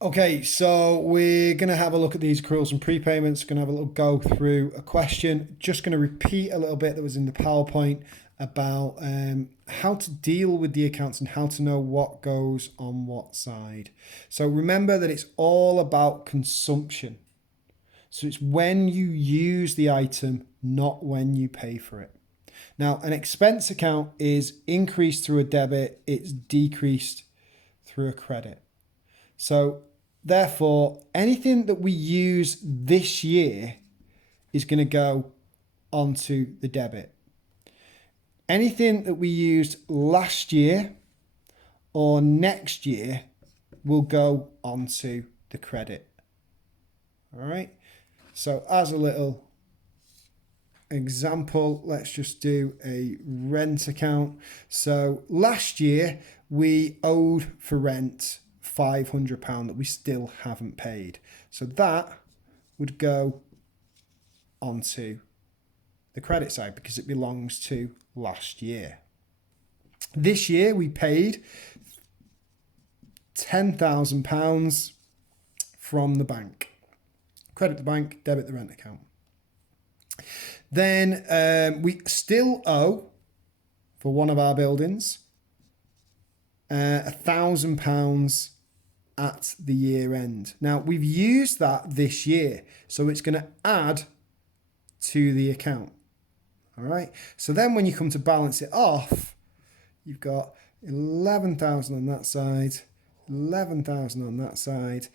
Okay, so we're going to have a look at these accruals and prepayments. Going to have a little go through a question. Just going to repeat a little bit that was in the PowerPoint about how to deal with the accounts and how to know what goes on what side. So remember that it's all about consumption. So it's when you use the item, not when you pay for it. Now, an expense account is increased through a debit, it's decreased through a credit. So therefore, anything that we use this year is going to go onto the debit. Anything that we used last year or next year will go onto the credit. All right. So as a little example, let's just do a rent account. So last year we owed for rent £500 that we still haven't paid. So that would go onto the credit side because it belongs to last year. This year we paid £10,000 from the bank. Credit the bank, debit the rent account. Then we still owe for one of our buildings £1,000 at the year end. Now we've used that this year, so it's going to add to the account. All right. So then when you come to balance it off, you've got 11,000 on that side, 11,000 on that side.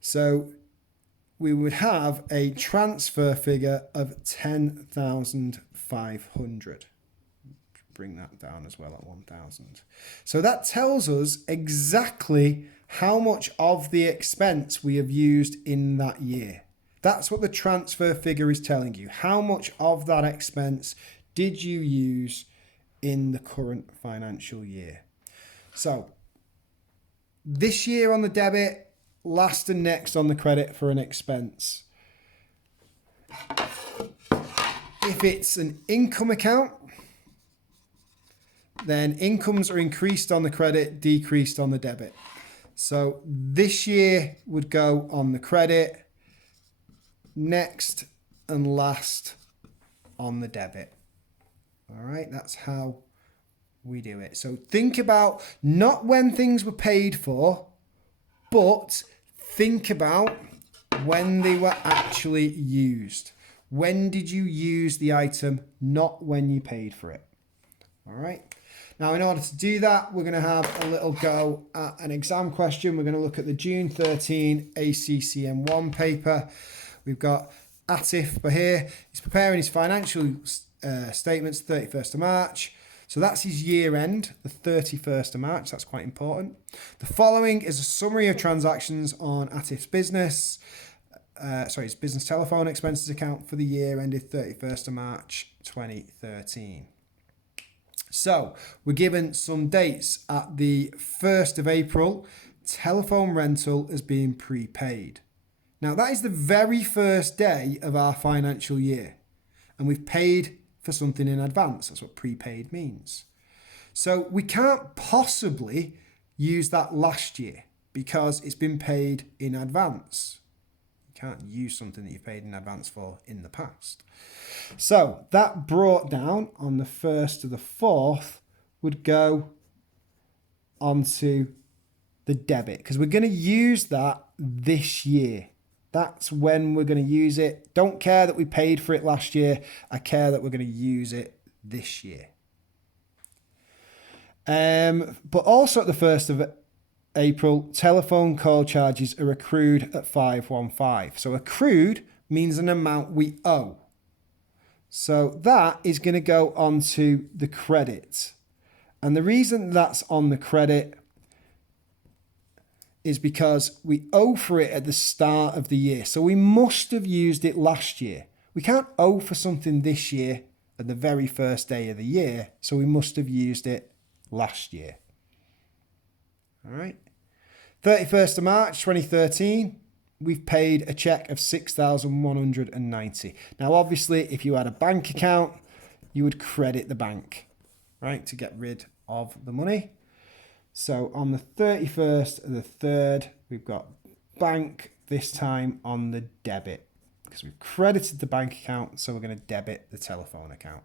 So we would have a transfer figure of 10,500. Bring that down as well at 1,000. So that tells us exactly how much of the expense we have used in that year. That's what the transfer figure is telling you. How much of that expense did you use in the current financial year? So this year on the debit, last and next on the credit for an expense. If it's an income account, then incomes are increased on the credit, decreased on the debit. So this year would go on the credit, next and last on the debit. All right, that's how we do it. So think about not when things were paid for, but think about when they were actually used. When did you use the item, not when you paid for it? All right. Now, in order to do that, we're going to have a little go at an exam question. We're going to look at the June 13 ACCM1 paper. We've got Atif here. He's preparing his financial statements 31st of March. So that's his year end, the 31st of March. That's quite important. The following is a summary of transactions on Atif's business. His business telephone expenses account for the year ended 31st of March 2013. So we're given some dates. At the 1st of April, telephone rental is being prepaid. Now that is the very first day of our financial year, and we've paid for something in advance. That's what prepaid means. So we can't possibly use that last year because it's been paid in advance. You can't use something that you paid in advance for in the past. So that brought down on the 1st to the 4th would go onto the debit because we're going to use that this year. That's when we're going to use it. Don't care that we paid for it last year. I care that we're going to use it this year. But also at the 1st of April, telephone call charges are accrued at 515. So accrued means an amount we owe. So that is going to go onto the credit. And the reason that's on the credit is because we owe for it at the start of the year. So we must have used it last year. We can't owe for something this year at the very first day of the year. So we must have used it last year. All right. 31st of March 2013. We've paid a check of 6,190. Now, obviously, if you had a bank account, you would credit the bank, right, to get rid of the money. So on the 31st of the 3rd, we've got bank this time on the debit because we've credited the bank account, so we're going to debit the telephone account.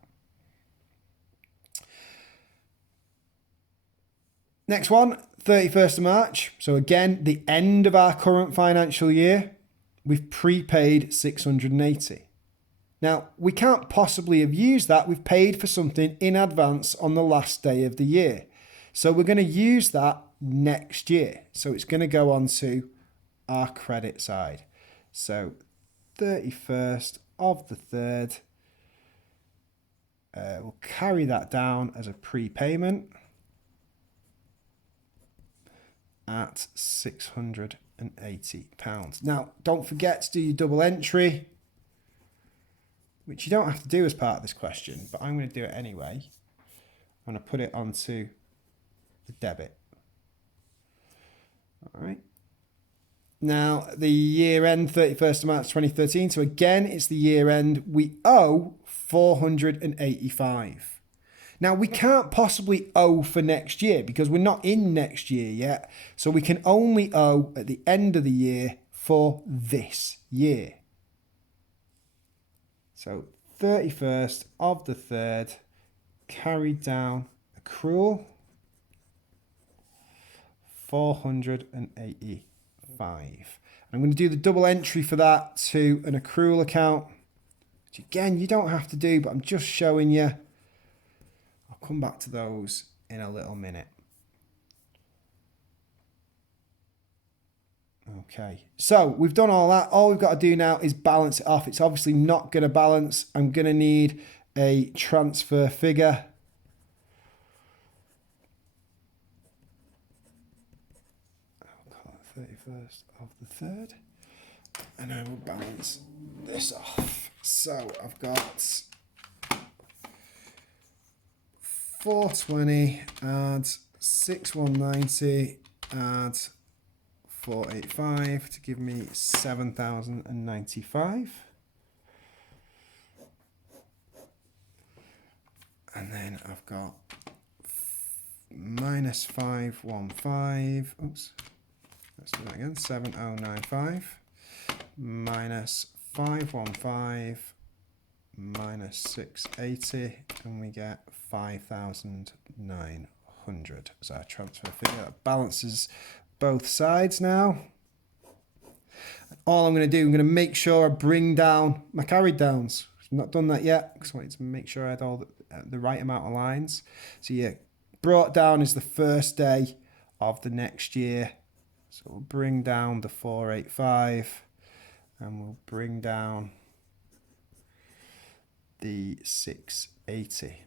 Next one, 31st of March. So again, the end of our current financial year, we've prepaid 680. Now, we can't possibly have used that. We've paid for something in advance on the last day of the year. So we're going to use that next year. So it's going to go on to our credit side. So 31st of the 3rd, we'll carry that down as a prepayment at £680. Now, don't forget to do your double entry, which you don't have to do as part of this question, but I'm going to do it anyway. I'm going to put it onto the debit. All right. Now, the year end, 31st of March 2013. So again, it's the year end. We owe 485. Now, we can't possibly owe for next year because we're not in next year yet. So we can only owe at the end of the year for this year. So 31st of the 3rd, carried down accrual, 485. I'm going to do the double entry for that to an accrual account, which again, you don't have to do, but I'm just showing you. I'll come back to those in a little minute. Okay, so we've done all that. All we've got to do now is balance it off. It's obviously not going to balance. I'm going to need a transfer figure. I'll call it 31st of the 3rd. And I will balance this off. So I've got 420 add 6190 add 485 to give me 7,095. And then I've got minus 515. Oops. Let's do that again. 7095 minus 515 minus 680, and we get 5,900 as our transfer figure. That balances both sides now. All I'm going to do, I'm going to make sure I bring down my carried downs. I've not done that yet because I wanted to make sure I had all the right amount of lines. So yeah, brought down is the first day of the next year. So we'll bring down the 485 and we'll bring down the 680.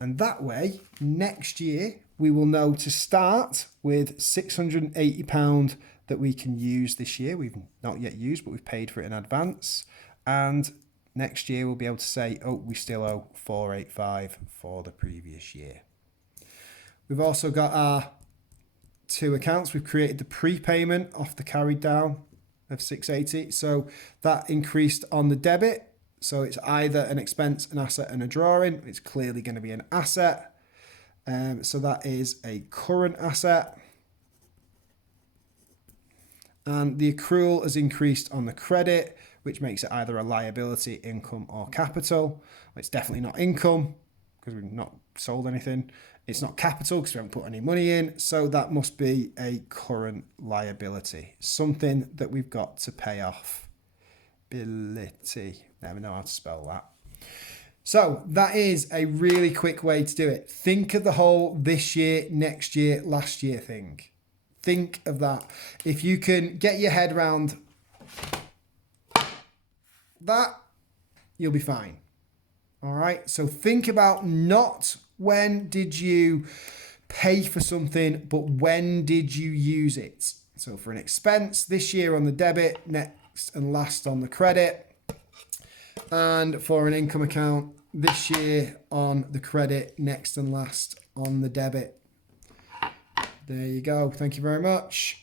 And that way, next year, we will know to start with £680 that we can use this year. We've not yet used, but we've paid for it in advance. And next year, we'll be able to say, oh, we still owe 485 for the previous year. We've also got our two accounts. We've created the prepayment off the carried down of 680. So that increased on the debit. So it's either an expense, an asset, and a drawing. It's clearly going to be an asset. So that is a current asset. And the accrual has increased on the credit, which makes it either a liability, income, or capital. It's definitely not income because we've not sold anything. It's not capital because we haven't put any money in. So that must be a current liability, something that we've got to pay off. Never know how to spell that. So that is a really quick way to do it. Think of the whole this year, next year, last year thing. Think of that. If you can get your head around that, you'll be fine. All right. So think about not when did you pay for something, but when did you use it? So for an expense this year on the debit, next and last on the credit. And for an income account this year on the credit, next and last on the debit. There you go. Thank you very much.